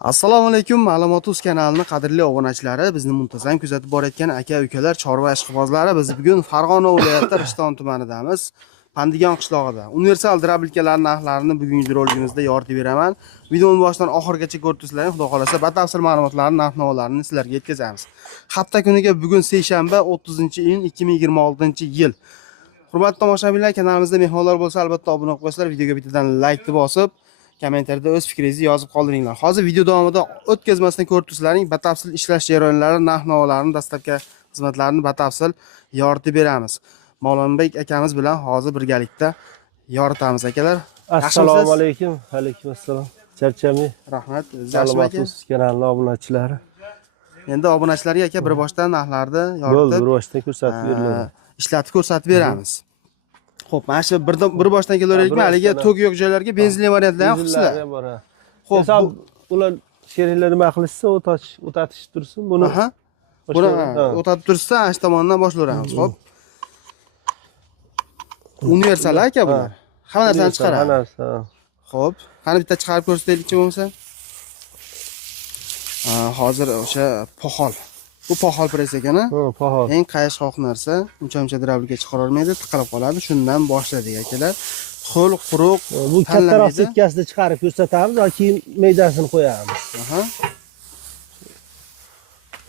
Assalomu alaykum, Ma'lumot.uz kanalining qadrli obunachilari, bizni muntazam kuzatib borayotgan aka-ukalar, chorva ishqibozlari, biz bugun Farg'ona viloyati Rishton tumanidamiz, Pandigon qishlog'ida. Universal drabilkalar narxlarini bugungi roligimizda yoritib beraman. Videoni boshidan oxirigacha ko'rib tursalaring, xudo xolasa batafsil ma'lumotlarni, narx-navolarni sizlarga yetkazamiz. Hafta kuniga bugun seshanba 30-iyun 2026-yil. Hurmatli tomoshabinlar, kanalimizda mehmonlar bo'lsa, albatta obuna bo'lib qo'yinglar, videoga bittadan like deb bosib, kommentariyada o'z fikringizni yozib qoldiringlar. Hozir video davomida o'tkazmasdan ko'rib tursalaring, batafsil ishlash jarayonlari, narx-navolarni, dastlabki xizmatlarini batafsil yoritib beramiz. Ma'lumotbek akamiz bilan hozir birgalikda yoritamiz akalar. Assalomu alaykum. Alaykum assalom. Charchamay. Rahmat. Ma'lumot.uz kanalining obunachilari. Endi obunachilarga aka bir boshdan narxlarni yoritib, bir boshdan ko'rsatib beriladi. Ishlatib ko'rsatib beramiz. Xo'p, mana shu bir boshdan kelaveraylikmi? Haliga to'g yo'q joylarga benzinli variantlar ham qilsizlar. Xo'p, ular sheringlar nima qilishsa, o'tatish tursin. Buni o'tatib tursa, ash tomondan boshlaveramiz. Xo'p. Universal aka bular. Hamma narsani chiqaradi. Xo'p, qani bitta chiqarib ko'rsataylikchi bo'lmasa. Hozir o'sha poxol. Bu poxol press ekan-a? Poxol. Eng qayishqoq narsa, uncha drabilka chiqara olmaydi, tiqilib qoladi. Shundan boshladik akalar. Xul, quruq, bu kattaroq setkasida chiqarib ko'rsatamiz, keyin maydasini qo'yamiz.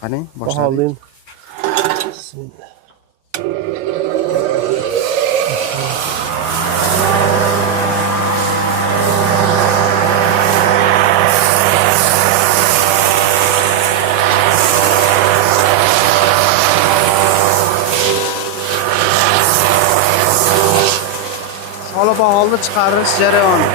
Qani, boshladik. Bismillah. Poxolni chiqarish jarayoni.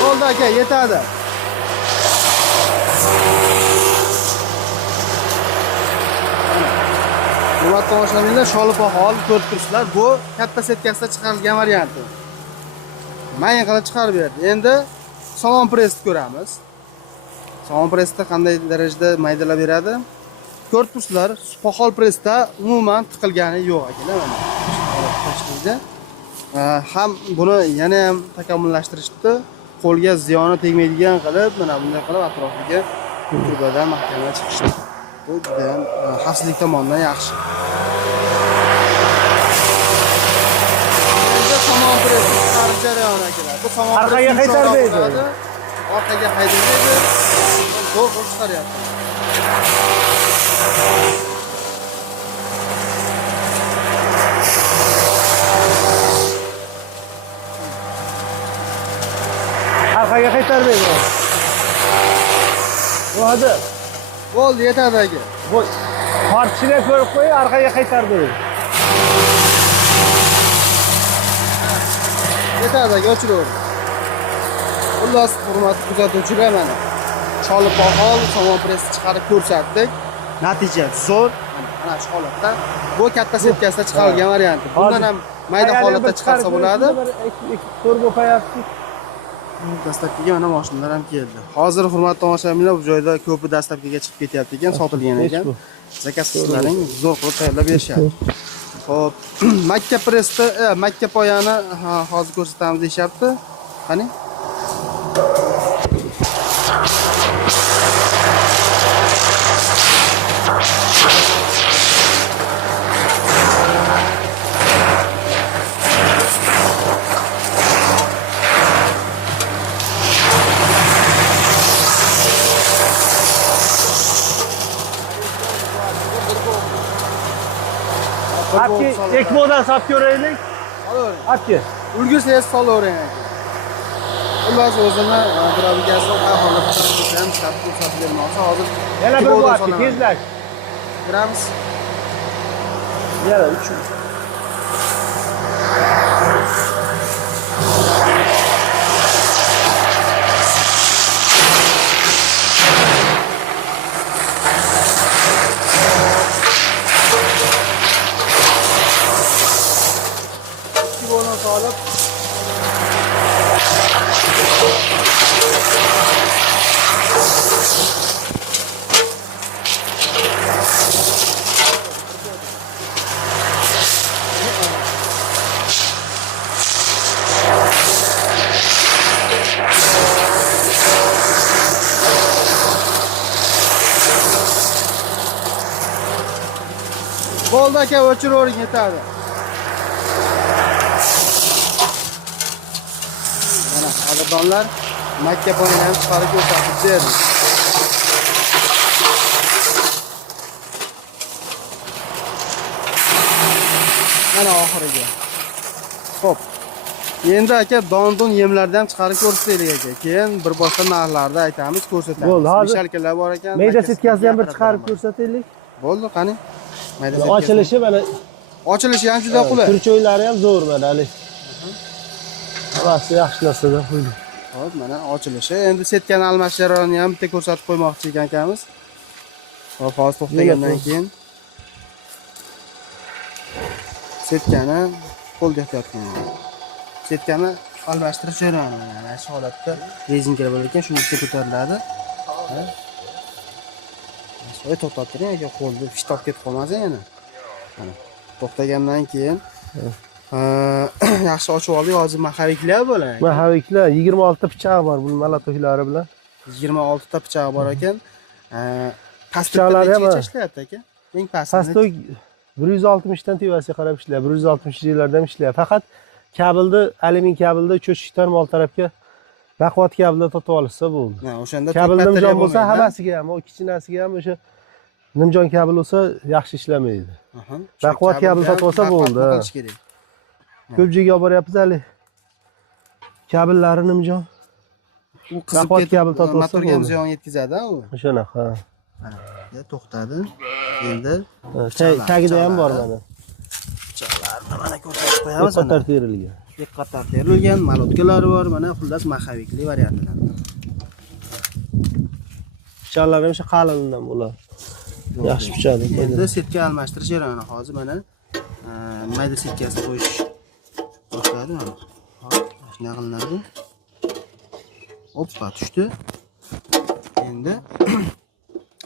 Bo'ldi aka, yetadi. Hurmatli tomoshabinlar, sholi poxol ko'rib turibsizlar. Bu katta setkasida chiqarilgan varianti. Mayin qilib chiqarib berdi. Endi salon pressni ko'ramiz. Salon pressda qanday darajada maydalab beradi? Ko'rib turibsizlar, poxol pressda umuman tiqilgani yo'q akalar mana. Ham buni yana ham takomillashtirishdi. Qo'lga ziyoni tegmaydigan qilib, mana bunday qilib atrofiga turbadan mahkamga chiqishdi. Bu juda ham xavfsizlik tomonidan yaxshi. Somon press chiqarish jarayoni akalar. Bu somon orqaga qaytarmaydi. Orqaga haydaydi. Zo'r chiqaryapti. Orqaga qaytarmaydi. Bo'ldi. Bo'ldi, yetadi aka. Bu tortishga ko'rib qo'y, orqaga qaytardi. Yetadi aka, o'chiraver. Xullas, hurmatli kuzatuvchilar, mana cholib poxol somon pressni chiqarib ko'rsatdik. Natija zo'r. Mana shu holatda bu katta setkasida chiqarilgan varianti. Bundan ham mayda holatda chiqarsa bo'ladi. Turbo qo'yapti. Dastlabkiga mana mashinalar ham keldi. Hozir hurmatli tomoshabinlar, bu joyda ko'pi dastlabkiga chiqib ketyapti ekan, sotilgan ekan. Zakaz qilsalaring zo'r qilib tayyorlab berishadi. Xo'p, Makka pressda, Makka poyani hozir ko'rsatamiz deyapti. Qani? Apki ekmodan sap ko'raylik. Olavering. Apki. Ulgursangiz solavering aka. Xullas o'zini drabilkasi holatda ham chiqarib ko'rsatib bermoqchi. Hozir yana bir bor tezlash. Kiramiz. Yana 3. solib bo'ldi aka, o'chiravering, yetadi. Mana qadrdonlar makka poylarini chiqarib ko'rsatib berdi. Mana oxiriga. Xo'p. Endi aka dondon yemlardan ham chiqarib ko'rsataylik aka. Keyin bir boshqa narxlarda aytamiz, ko'rsatamiz. Bo'ldi, hozir Mishalkalar bor ekan. Mayda setkasini ham bir chiqarib ko'rsataylik. Bo'ldi, qani. Ochilishi mana Ochilishi ham juda qulay. turchoylari ham zo'r mana hali. Hammasi yaxshi narsadan qo'ydik. Hop, mana ochilishi. Endi setkani almashish jarayonini ham bitta ko'rsatib qo'ymoqchi ekan akamiz. Hop, hozir to'xtagandan keyin setkani qo'lda ehtiyot qiling. Setkani almashtirish jarayoni mana shu holatda rezinkalar bor ekan, shuni bitta ko'tariladi. So'y to'xtatib turing aka, qo'lni fishtolib ketib qolmasin yana. Mana to'xtagandan keyin yaxshi ochib oldik. Hozir mahaviklar bo'ladi. Mahaviklar 26 ta pichoq bor bu malatohlari bilan. 26 ta pichoq bor ekan. Pichoqlari ham ishlayapti aka. Eng pastoy 160 dan tevasiga qarab ishlaydi. 160 yillardan ishlaydi. Faqat kabelni, alyumin kabelni cho'chishdan mol tarafga baquvvat kabelni totib olsa bo'ldi. Ha, o'shanda kabel nimjon bo'lsa hammasiga ham, o kichinasiga ham o'sha nimjon kabel bo'lsa yaxshi ishlamaydi. Baquvvat kabel totib olsa bo'ldi. Ko'p joyga olib boryapmiz hali. Kabellari nimjon. U qizib ketib motorga ham ziyon yetkazadi u. O'shanaqa. Mana to'xtadi. Endi tagida ham bor mana. Pichoqlarni mana ko'rsatib qo'yamiz. Qator terilgan. Qator terilgan malotkalari bor, mana xullas mahavikli variantlar. Pichoqlar ham shu qalindan bo'ladi. Yaxshi pichoq. Endi setka almashtirish jarayoni hozir mana mayda setkasini qo'yish boshladi mana. Hop, shuna qilinadi. Hoppa tushdi. Endi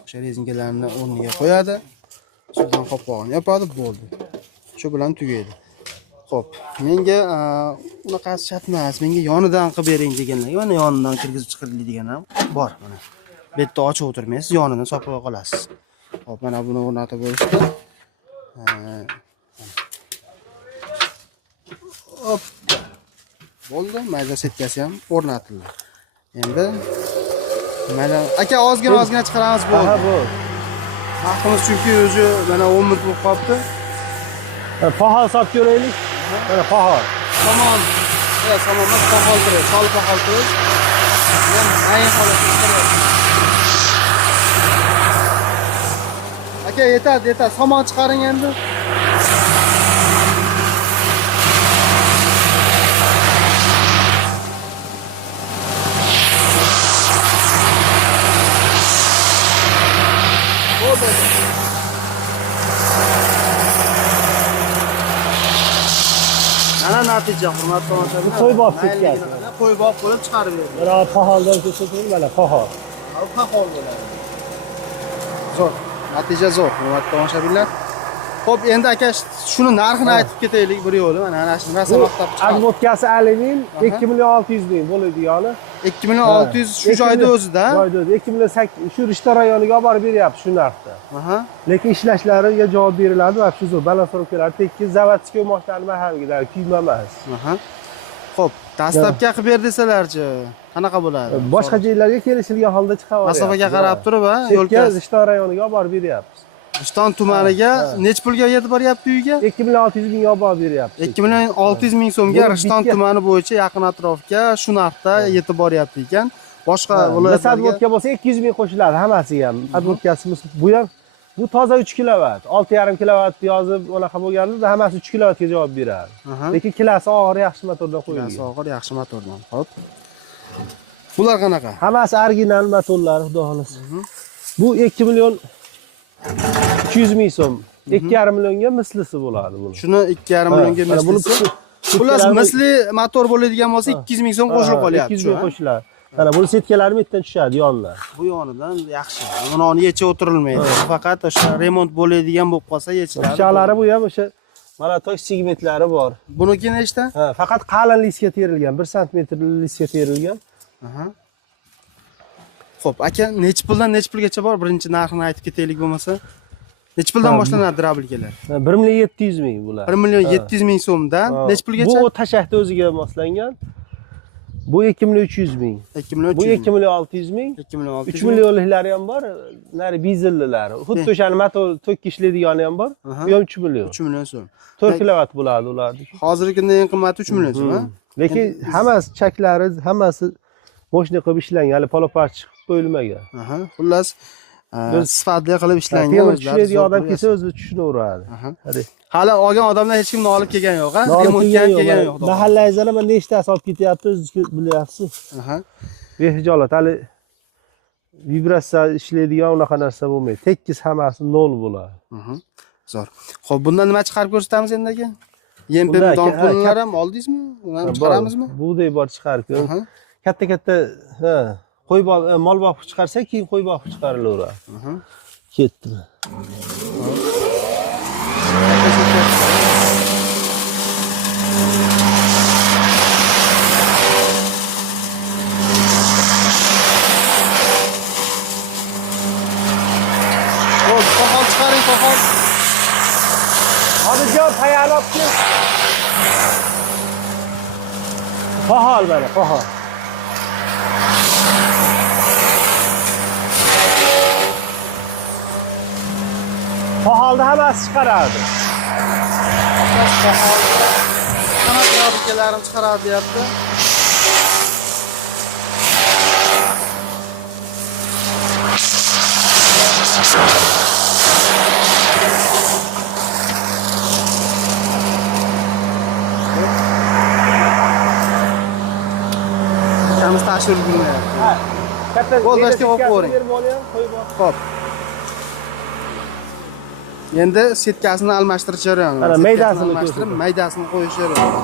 o'sha rezinkalarni o'rniga qo'yadi. Suvdan qopqog'ini yopadi, bo'ldi. Shu bilan tugaydi. Xo'p, menga unaqasi shart emas, menga yonidan qilib bering deganlar, mana yonidan kirgizib chiqariladigan ham bor mana. Bu yerda ochib o'tirmaysiz, yonidan sopib qolasiz. Xo'p, mana buni o'rnatib bo'lishdi. Hop. Bo'ldi, mayda setkasi ham o'rnatildi. Endi mana aka ozgina chiqaramiz bo'ldi. Ha, bu. Vaqtimiz chunki o'zi mana 10 minut bo'lib qolibdi. Pahol solib ko'raylik. Mana pahol. Somon. Somonni pahol qilib, solib pahol qilib. Men ayni holatda chiqaryapman. Aka yetadi. Somon chiqaring endi. Mana natija, hurmatli tomoshabinlar. Qo'y bob setkasi. Qo'y bob bo'lib chiqarib berdi. Mana paholdan ko'rsating, mana pahol. Pahol bo'ladi. Zo'r. Natija zo'r, hurmatli tomoshabinlar. Xo'p, endi aka shuni narxini aytib ketaylik bir yo'li. Mana shuni rosa maqtab chiqadi. Azbotkasi alyumin 2.600.000 bo'ladigani. 2.600 shu joyda o'zida. Joyda o'zi 2.800 shu Rishton rayoniga olib borib beryapti shu narxda. Lekin ishlashlariga javob beriladi va shu zo'r balansировкалari tekis, zavodskiy moshlarni mahalligida kuyma emas. Xo'p, dastlabki qilib ber desalarchi, qanaqa bo'ladi? Boshqa joylarga kelishilgan holda chiqaveradi. Masofaga qarab turib, yo'lga Rishton rayoniga olib borib beryapmiz. Rishton tumaniga necha pulga yetib boryapti uyga? 2.600.000 olib borib beryapti. 2.600.000 so'mga Rishton tumani bo'yicha yaqin atrofga shu narxda yetib boryapti ekan. Boshqa viloyatlarga advotka bo'lsa 200.000 qo'shiladi hammasiga ham. Advotkasimiz bu ham bu toza 3 kilovat, 6.5 kilovat yozib unaqa bo'lganda hammasi 3 kilovatga javob beradi. Lekin kilasi og'ir yaxshi motordan qo'yilgan. Kilasi og'ir yaxshi motordan. Xo'p. Bular qanaqa? Hammasi original motorlar, xudo xolasa. Bu 2.200.000 so'm. 2.5 millionga mislisi bo'ladi buni. Shuni 2.5 millionga mislisi. Xullas, misli motor bo'ladigan bo'lsa 200 ming so'm qo'shilib qolyapti. 200 ming qo'shiladi. Mana bu setkalar bittadan tushadi yondan. Bu yonidan yaxshi. Buni yechib o'tirilmaydi. Faqat o'sha remont bo'ladigan bo'lib qolsa yechiladi. Pichoqlari bu ham o'sha mana tosh segmentlari bor. Buniki nechta? Ha, faqat qalin liskga terilgan, 1 sm liskga terilgan. Aha. Xo'p, aka, necha puldan necha pulgacha bor? Birinchi narxini aytib ketaylik bo'lmasa. Necha puldan boshlanadi drabilkalar? 1 million 700 ming bular. 1 million 700 ming so'mdan necha pulgacha? Bu tashakda o'ziga moslangan. Bu 2 million 300 ming. 2 million Bu 2 million 600 ming. 2 million 600 3 millionliklari ham bor, nari bizillilari. Xuddi o'shani motor tokka ishlaydigani ham bor. Bu ham 3 million. 3 million so'm. 4 kilovat bo'ladi ularning. Hozirgi kunda eng qimmati 3 million so'm, ha? Lekin hammasi chaklari, hammasi moshina qilib ishlangan, hali polopar chiqib qo'yilmagan. Aha. Xullas, sifatli qilib ishlangan. Temir tushiradigan odam kelsa o'zi tushunaveradi. Hali olgan odamlar hech kimni olib kelgan yo'q, ha? Remontga kelgan yo'q. Mahallangizda mana nechtasi olib ketyapti, o'zingiz bilyapsiz. Aha. Behijolat, hali vibratsiya ishlaydigan unaqa narsa bo'lmaydi. Tekis hammasi nol bo'ladi. Zo'r. Xo'p, bundan nima chiqarib ko'rsatamiz endi aka? Yem-pem donlar ham oldingizmi? Uni chiqaramizmi? Bug'doy bor chiqarib ko'ring. Katta-katta, qo'y mol boqib chiqarsak, keyin qo'y boqib chiqarilaveradi. Ketdimi? Qo'qol chiqaring, qo'qol. Hodijon tayyorlab kel. Qo'qol mana, qo'qol. Qo'qolda hammasi chiqaradi. Qanot fabrikalarini chiqaradi deyapti. Kamiz tashkil qilyapti. Ha, katta Qo'llashga olib qo'ying. Xo'p. Endi setkasini almashtirish jarayoni. Mana maydasini almashtirib, maydasini qo'yish jarayoni.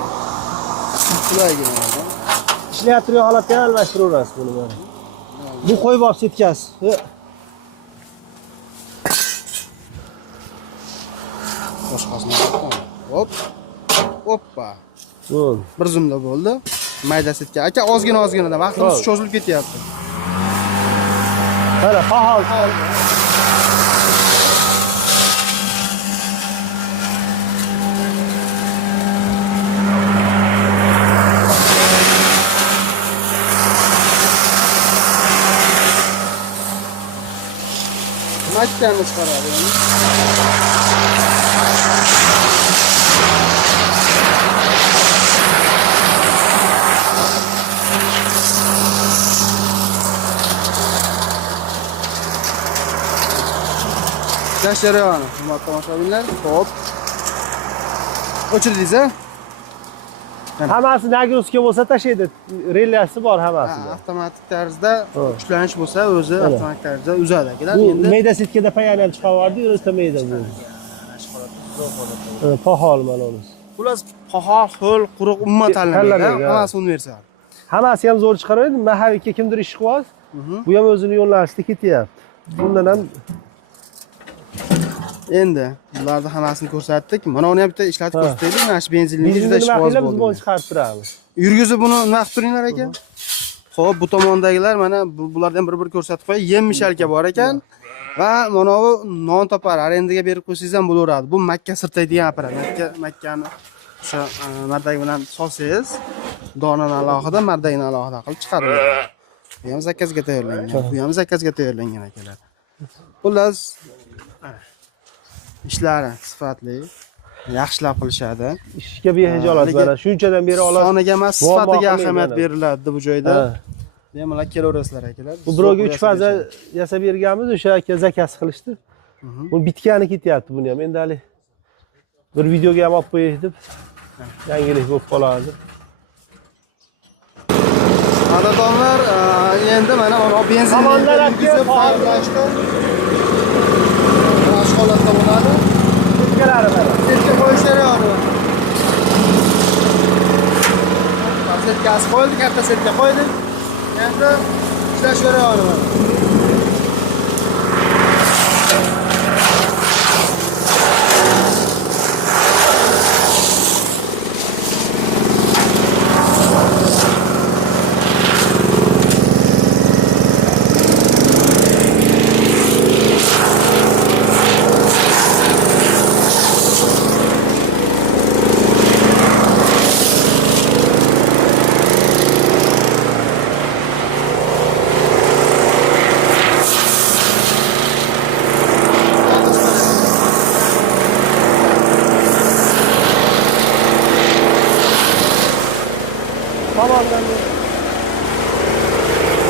Qulaygina. Ishlayib turgan holatda almashtiraverasiz buni mana. Bu qo'yboq setkasi. Boshqasini. Hop. Hoppa. Bo'ldi. Bir zumda bo'ldi. Mayda setka. Aka, ozgina-ozgina vaqtimiz cho'zilib ketyapti. Mana qo'qol. Makkani chiqaradi yani. Yaş jarayoni, hurmatli tomoshabinlar. Xo'p. O'chirdingiz, ha? Hammasi nagruska bo'lsa tashlaydi. Relasi bor hammasida. Avtomatik tarzda kuchlanish bo'lsa, o'zi avtomatik tarzda uzadi akalar. Endi mayda setkada payan ham chiqaverdi, o'rta mayda bo'ldi. Qo'qol mana unis. Xullas, qo'qol, ho'l, quruq umuman tanlanmaydi. Hammasi universal. Hammasi ham zo'r chiqaradi. Mahavika kimdir ish qilyapti. Bu ham o'zini yo'nalishida ketyapti. Bundan ham endi bularni hammasini ko'rsatdik. Mana uni ham bitta ishlatib ko'rsataylik. Mana shu benzinli juda ishqoz biz bo'ldi. buni chiqarib turamiz. Yurgizib buni nima qilib turinglar aka? Xo'p, bu tomondagilar mana bulardan bir-bir ko'rsatib qo'yay. Yem mishalka bor ekan va mana bu non topar, arendaga berib qo'ysangiz ham bo'laveradi. Bu Makka sirtaydigan apparat. Makkani o'sha mardak bilan solsangiz, donani alohida, mardagini alohida qilib chiqariladi. Bu ham zakazga tayyorlangan. Bu ham zakazga tayyorlangan akalar. Xullas, ishlari sifatli, yaxshilab qilishadi. Ishga behijolat mana shunchadan beri olasiz. Soniga emas, sifatiga ahamiyat beriladi bu joyda. Bemalol kelaverasizlar akalar. Bu birovga 3 faza yasab berganmiz, o'sha aka zakaz qilishdi. Bu bitgani ketyapti buni ham. Endi hali bir videoga ham olib qo'yay deb yangilik bo'lib qoladi. Qadrdonlar, endi mana benzinni yurgizib tayyorlashdi. Mana shu holatda bo'ladi. Setkalari mana. Setka qo'yish jarayoni. setkasi qo'yildi, katta setka qo'ydik. Endi ishlashaveramiz.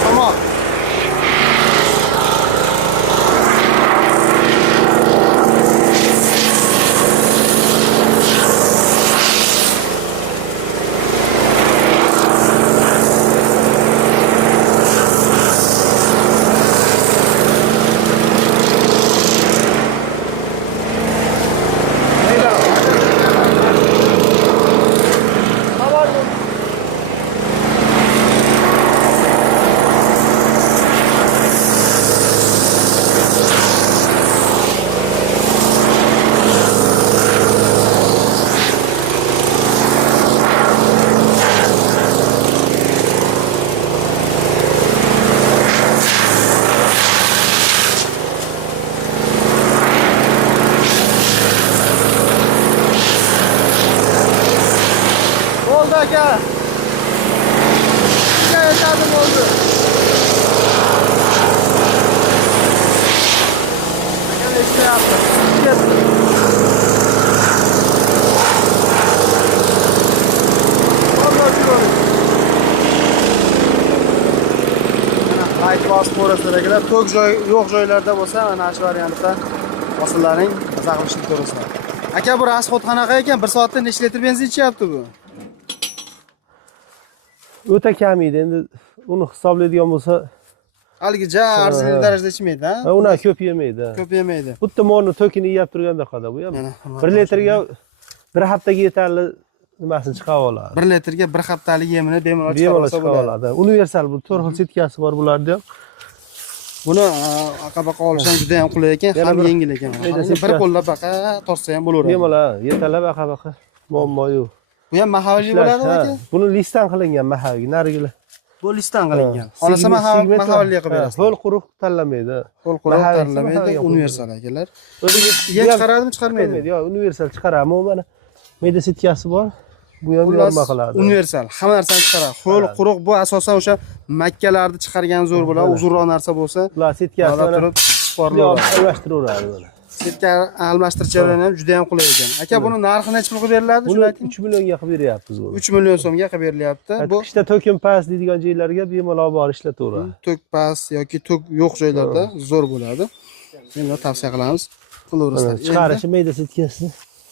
Tamam. Oldu aka. Bize yeterdim oldu. Aka ne şey yaptı? Vallahi diyorum. Light was borasıdagilar to'q joy yo'q joylarda bo'lsa mana shu variantda hosillarning zag'ilishini ko'rasizlar. Aka bu rasxod qanaqa ekan? 1 soatda necha litr benzin ichyapti bu? O'ta kam edi. Endi uni hisoblaydigan bo'lsa, Haligi arzirli darajada ichmaydi, ha? uni ko'p yemaydi. Ko'p yemaydi. Xuddi molni to'kini yeb turganda qada bu ham. 1 litrga 1 haftaga yetarli nimasini chiqarib oladi. 1 litrga 1 haftalik yemini bemalol chiqarib oladi. Universal bu 4 xil setkasi bor bularda ham. Buni aqabaqa olish ham juda ham qulay ekan, ham yengil ekan. Bir qo'llab baqa tortsa ham bo'laveradi. Bemalol yetalab aqabaqa muammo yo'q. Bu ham mahaviy bo'ladimi aka? Buni listdan qilingan mahaviy, narigilar. Bu listdan qilingan. Xolasa mahaviyli qilib berasiz. Ho'l quruq tanlamaydi. Ho'l quruq tanlamaydi, universal akalar. O'ziga yem chiqaradimi, chiqarmaydi? Yo'q, universal chiqaradi. Mana meda setkasi bor. Bu ham yorma qiladi. Universal, hamma narsani chiqaradi. Ho'l quruq bu asosan o'sha makkalarni chiqargan zo'r bo'ladi. Uzunroq narsa bo'lsa, ular setkasi turib sportlar almashtiraveradi mana. Setka almashtirish jarayoni ham juda ham qulay ekan. Aka buni narxi necha pulga beriladi? Shuni ayting. 3 millionga qilib beryapmiz buni. 3 million so'mga qilib berilyapti. Bu ishda to'kin past deydigan joylarga bemalol borib ishlataveradi. To'k past yoki to'k yo'q joylarda zo'r bo'ladi. Endi tavsiya qilamiz. Qilaverasizlar. Chiqarishi mayda setkasi.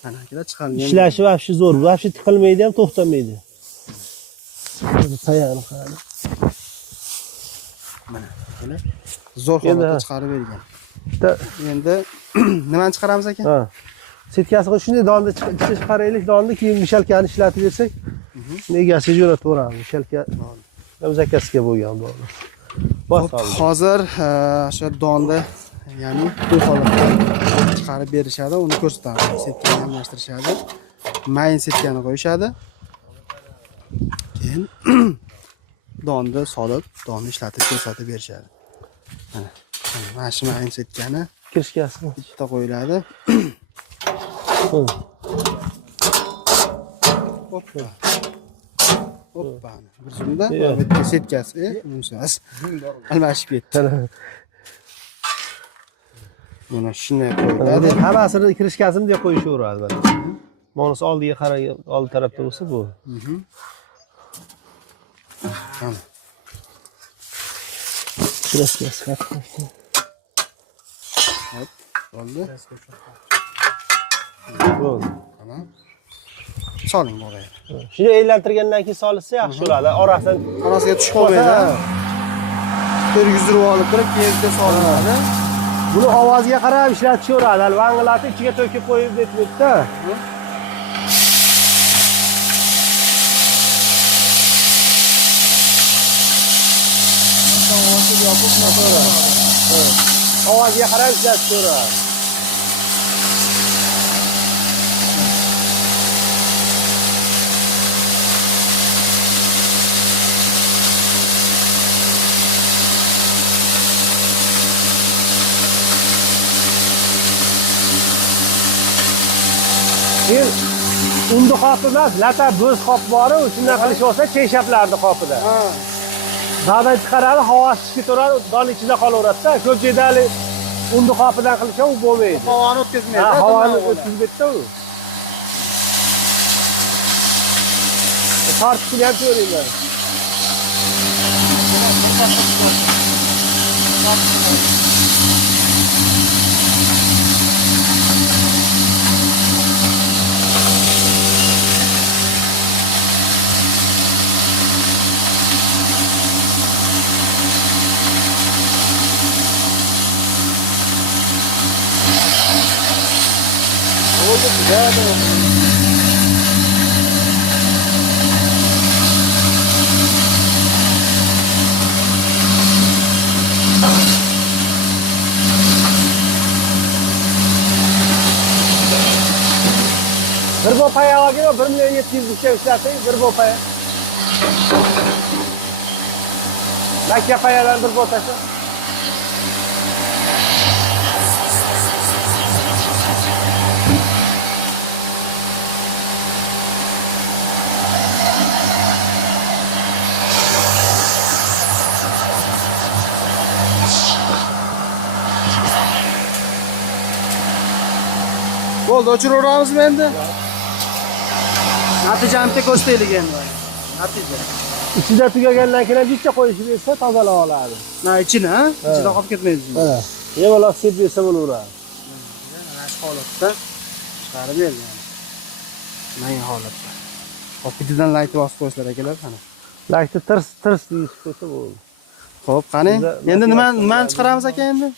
Mana akalar chiqarilgan. Ishlashi vobshe zo'r. Vobshe tiqilmaydi ham, to'xtamaydi. Tayog'ini qarang. Mana akalar zo'r holatda chiqarib bergan. Endi nimani chiqaramiz aka? Ha. Setkasi shunday donda chiqaraylik, donni keyin mishalkani ishlatib bersak, egasiga jo'natib yuboramiz. Mishalka zakasiga bo'lgan bu. Hozir o'sha donda, ya'ni bu holatda chiqarib berishadi, uni ko'rsatamiz. Setkani almashtirishadi. Mayin setkani qo'yishadi. Keyin donni solib, donni ishlatib ko'rsatib berishadi. Mana shu mayin setkani kirishkasi bitta qo'yiladi. Hoppa. Hoppa. Bir zumda bitta setkasi, bunisiz almashib ketdi. Mana shunday qo'yiladi. Hammasini kirishkasini deb qo'yishaveradi. Monus oldiga qaragan, old tarafda bo'lsa bu. Mana. Kirishkasi. Hop, oldi. Bo'ldi. Mana. Soling bo'laydi. Shuni aylantirgandan keyin solsa yaxshi bo'ladi. Orasiga tushib qolmaydi. Turgizdirib olib turib, keyin solinadi. Buni ovoziga qarab ishlatishaveradi. Vanglatni ichiga to'kib qo'yib netmetda. Ovoziga qarab ishlatib ko'radi. Undi qopi emas, lata bo'z qop bor-ku, shunday qilish olsa cheshaplarni qopida. Ha. Da'dan chiqaradi, havo chiqib ketaveradi, don ichida qolaveradi-da. Ko'pchilikda undi qopidan qilsa u bo'lmaydi. Havoni o'tkazmaydi. Ha, havoni o'tkazib ketdi u. Tortishni ham ko'ringlar. Oldu güzel. Bir bopaya alıyor, 1.700.000 bir şey işlerseniz bir bopaya. Lakya payadan bir botası. Bo'ldi, o'chiraveramizmi endi? Natijani bitta ko'rsataylik endi. Natija. İçinde tugagandan keyin bitta qo'yishib bersa tozalab oladi. Na, ichini, ha? Ichida qolib ketmaydi. Mana. Yemalab sep bersa bo'laveradi. Mana shu holatda chiqarib berdi. Mana holatda. Opitidan laytni bosib qo'yishlar akalar qani. Laytni tirs deyishib qo'ysa bo'ldi. Xo'p, qani? Endi nimani chiqaramiz aka endi?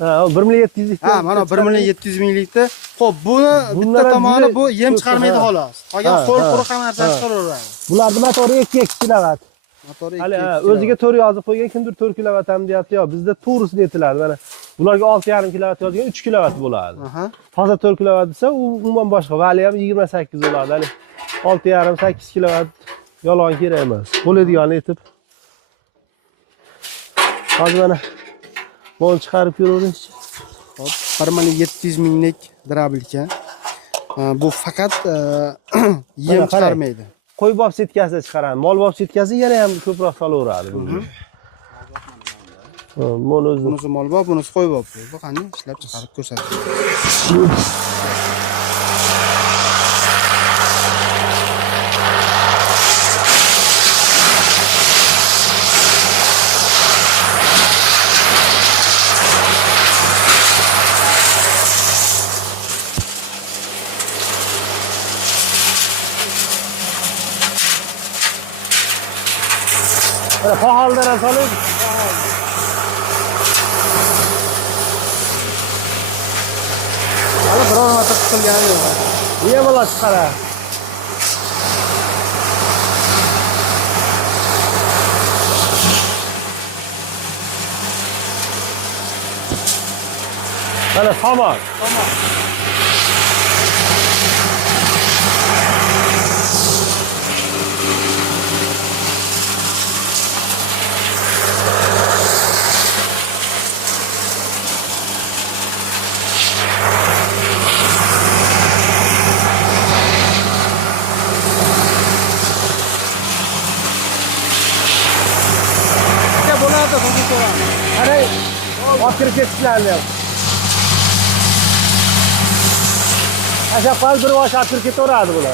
Ha, 1.700.000. Ha, mana 1.700.000likda. Xo'p, buni bitta tomoni bu yem chiqarmaydi xolos. Qolgan qo'l quruq hamma narsani chiqaraveradi. Bularning motori 2 kilovat. Motori 2. Hali o'ziga 4 yozib qo'ygan, kimdir 4 kilovat ham deyapti. Yo'q, bizda to'g'risini aytiladi. Mana bularga 6.5 kilovat yozgan 3 kilovat bo'ladi. Aha. Toza 4 kilovat desa, u umuman boshqa. Vali ham 28 bo'ladi. Hali 6.5-8 kilovat yolg'on kerak emas. Bo'ladigan aytib. Hozir mana bol chiqarib ko'raverish. Hop, 1.700.000lik drabilka. Bu faqat yem chiqarmaydi. Qo'y bob setkasida chiqaradi. Mol bob setkasi yana ham ko'proq solaveradi. Bunisi mol bob, bunisi qo'y bob. Bu qanday ishlab chiqarib ko'rsatdi. Pahaldan solib. Hali biror marta qilgani yo'q. Niye bola chiqara? Mana somon. Hani akır kesitlerle. Aşağı yukarı bir baş akır kesit oradı bunlar.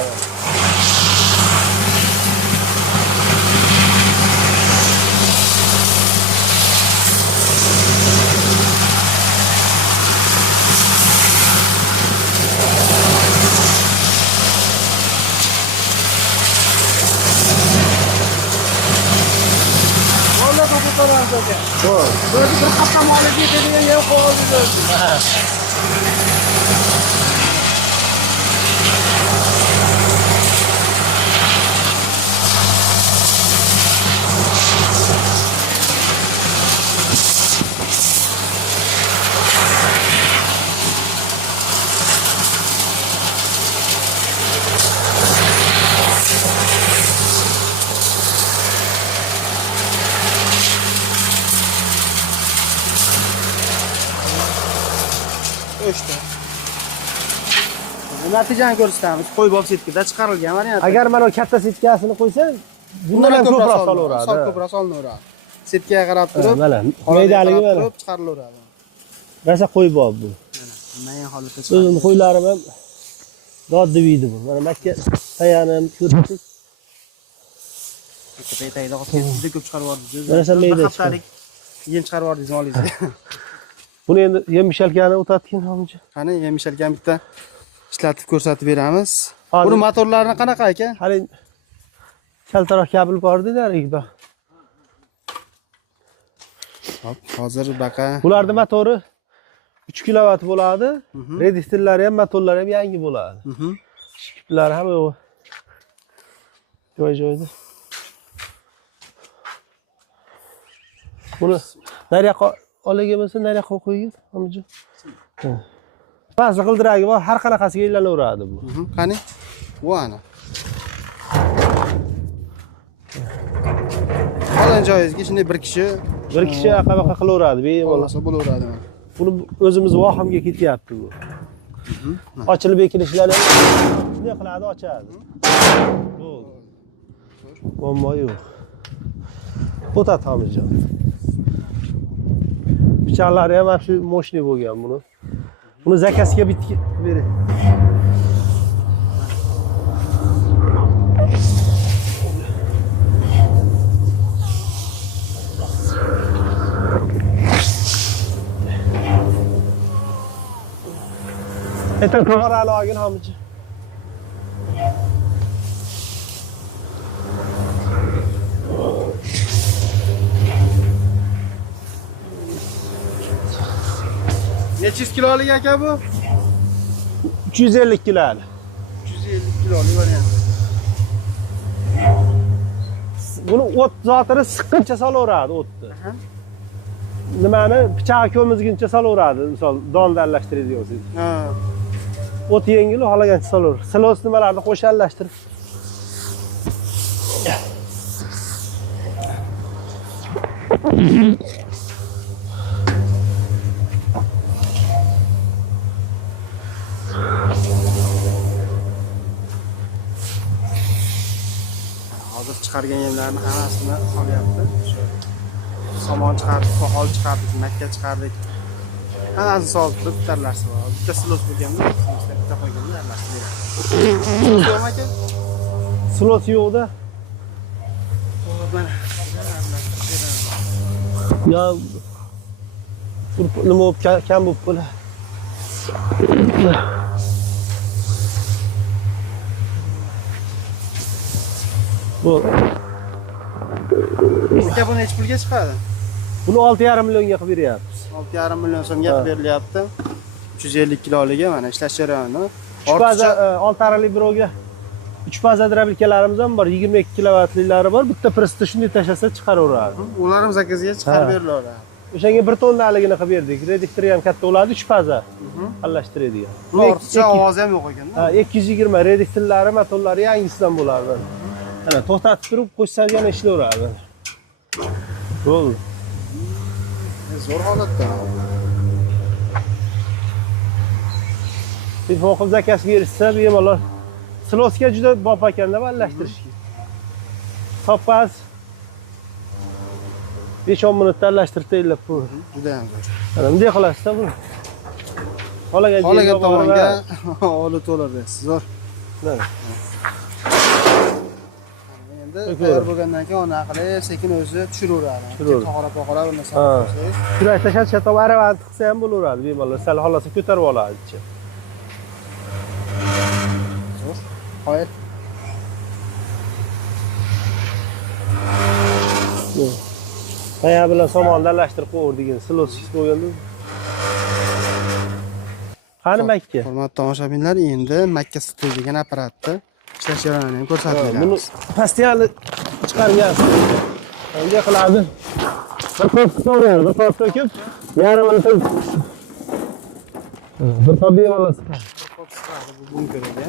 Böyle bir kapta muhalefet edilen yer kovalıyoruz. natijani ko'rsatamiz. Qo'y bob setkada chiqarilgan variant. Agar mana bu katta setkasini qo'ysang, bundan ham ko'proq solaveradi. Sol ko'proq solinaveradi. Setkaga qarab turib, mana maydaligi mana. Chiqarilaveradi. Rosa qo'y bob bu. Mana men holatda O'zim qo'ylarim ham doddi deydi bu. Mana makka tayanim ko'rdik. Paytayda juda ko'p chiqarib yubordingiz. Rosa mayda. Haftalik yem chiqarib yubordingiz molingizga. Buni endi yem-mishalkani o'tatgan hozircha. Qani yem-mishalkani bitta ishlatib ko'rsatib beramiz. Buni motorlarini qanaqa aka? Hali kaltaroq kabel bor-da, ikda. Hop, hozir baqa. Bularning motori 3 kilovat bo'ladi. Redistorlari ham, motorlari ham yangi bo'ladi. Shiklar ham yo'q. Joy-joyda. Buni nariyoqqa olagamasa nariyoqqa qo'ying, amjo. Ba'zi g'ildiragi bor, har qanaqasiga aylanaveradi bu. Qani? Bu ana. Qolgan joyingizga shunday bir kishi aqabaqa qilaveradi, bemalol. bo'lsa bo'laveradi. Buni o'zimiz vohamga ketyapti bu. Ochilib ekilishlari shunday qiladi, ochadi. Bo'ldi. Muammo yo'q. O'tat Hamidjon. Pichoqlari ham shu moshni bo'lgan buni. Buni zakasiga bitki bering. Etan to'g'rali olgin Hamidjon. Necha kilolik aka bu? 350 kilolik. 350 kilolik variant. Buni o't zotini siqqincha solaveradi o'tni. Nimani pichoq ko'mizguncha solaveradi, misol donda aralashtiradi yo'siz. Ha. O't yengil, xohlagancha solaver. Silos nimalarni qo'shib aralashtirib. Hozir chiqargan yemlarni hammasini solyapti. Shu somon chiqardik, poxol chiqardik, makka chiqardik. Hammasini solib turib tarlashdi. Bitta silos bo'lganda, bitta qo'yganda aralashtirib beradi. Yo'q aka? Silos yo'qda. Mana Ya nima bo'lib kam bo'lib qo'yadi. Bu aka buni necha pulga chiqadi? buni 6,5 millionga qilib beryapmiz. 6,5 million so'mga qilib berilyapti. 350 kiloligi mana ishlash jarayoni. 3 faza 6 arali birovga 3 faza drabilkalarimiz ham bor, 22 kilovatliklari bor. Bitta pressda shunday tashlasa chiqaraveradi. Ular ham zakazga chiqarib berilaveradi. O'shanga 1 tonnaligini qilib berdik. Reduktori ham katta bo'ladi, 3 faza aralashtiradigan. Ortiqcha ovozi ham yo'q ekan. Ha, 220 reduktorlari, motorlari yangisidan bo'ladi. Mana to'xtatib turib qo'shsagina ishlayveradi. Bo'ldi. Zo'r holatda. Telefon qilib zakasiga erishsa, bemalol silosga juda bop ekanda aralashtirishga. Topaz 5-10 minutda aralashtirib tayyorlab qo'ying. Juda ham zo'r. Mana bunday qilasizda buni. Xohlagan tomonga olib to'laverasiz. Zo'r. Mana. Endi tayyor bo'lgandan keyin ona qilib sekin o'zi tushiraveradi. To'g'ra bir narsa qilsangiz. Kurak tashlab chatoq aravani tiqsa ham bo'laveradi, bemalol. Sal xohlasa ko'tarib oladi ichi. Zo'r. Qo'yib. Qaya bilan somonni aralashtirib qo'ydik, silos bo'lganda. Qani makka? Hurmatli tomoshabinlar, endi makka suti degan apparatni ishlash jarayonini ko'rsatib beramiz. Buni postial chiqargan. Bunday qiladi. Bir qop to'kib, yarim minut. Bir qop bemalol. Bu bunkerga.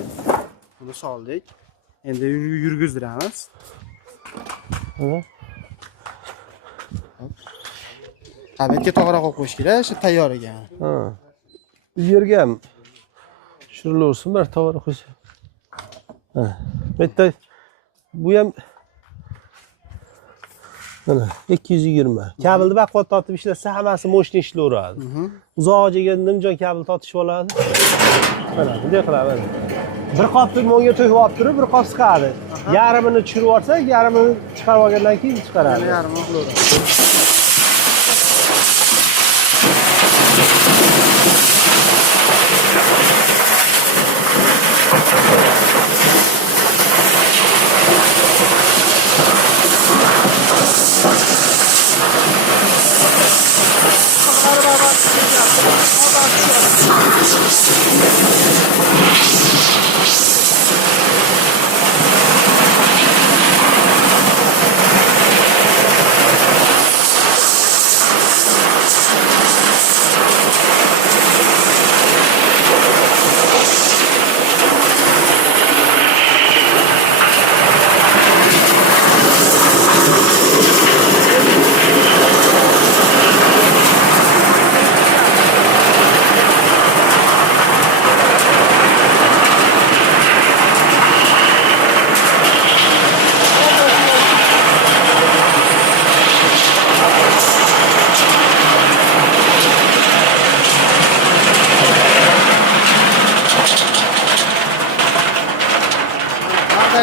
Buni soldik. Endi yurgizdiramiz. Tabiatga to'g'ri qo'yib qo'yish kerak, shu tayyor ekan. Ha. Bu yerga ham Tushirilaversin, bir tovar qo'ysa. Ha. Bu yerda bu ham mana 220. Kabelni baquvvat tortib ishlatsa hammasi mo'shni ishlayveradi. Uzoqchaga nimjon kabel tortishib oladi. Mana bunday qilamiz. Bir qopni monga to'kib olib turib, bir qop siqadi. Yarmini tushirib yuborsak, yarmini chiqarib olgandan keyin chiqaradi. Yarmi qilaveradi.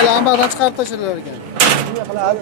Lambadan chiqarib tashlalar ekan. Bunday qiladi.